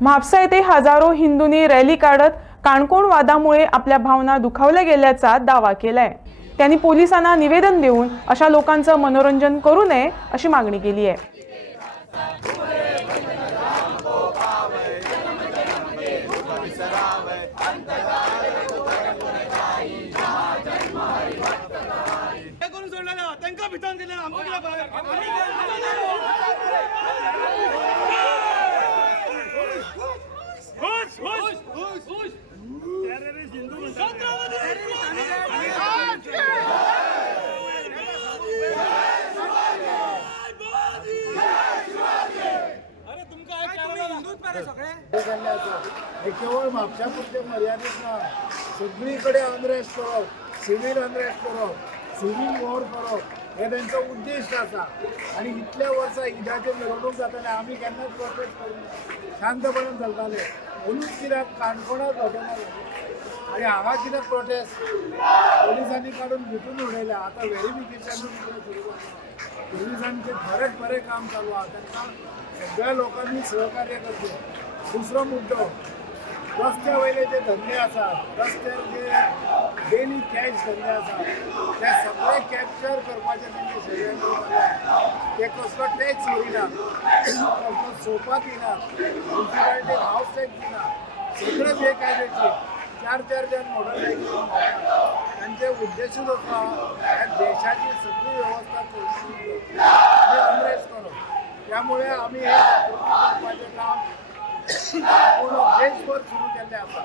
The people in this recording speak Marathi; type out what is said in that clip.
म्हापसा येथे हजारो हिंदूंनी रॅली काढत काणकोण वादामुळे आपल्या भावना दुखावल्या गेल्याचा दावा केलाय. त्यांनी पोलिसांना निवेदन देऊन अशा लोकांचं मनोरंजन करू नये अशी मागणी केली आहे. त्यांना भितान दिलं? आमचं हे केवळ म्हापशापुरते मर्यादित ना. सगळीकडे अनरेस्ट करप सिव्हिल अनरेस्ट करप सिव्हिल वॉर करप हे त्यांचो उद्देश आसा आनी इतल्या वर्सां ईदाचे मिरवणूक जाताले आमी केन्नाच प्रोटेस्ट करून शांतपणान चलताले. म्हणून कित्याक काणकोणात घटना आणि आनी हांगा कित्याक प्रोटेस्ट पोलिसांनी काडून भितून उडयल्या आतां व्हेरिफिकेशन सुरू जालां पोलिसांचे खरेंच बरें काम चालू आहा. तांकां सगळ्या लोकांनी सहकार्य करचें दुसरो मुद्दो. रस्त्या वयले जे धंदे आसात रस्त्यार जे डेली कॅश धंदे आसात त्या सगळे कॅप्चर करपाचे तेंचे षडयंत्र ते कसलो टॅक्स भरिनात कसलो सोपात येनात म्युन्सिपाल्टी हावस टॅक्स दिना. सगळे बेकायदेचे चार चार जण मोटरसायकल त्यांचे उद्देशूच आसा ह्या देशाची सगळी व्यवस्था करून आणि अनरेस्ट करप त्यामुळे आम्ही हे जागृती करपाचें काम पूर्ण देशभर सुरू केल्लें आसा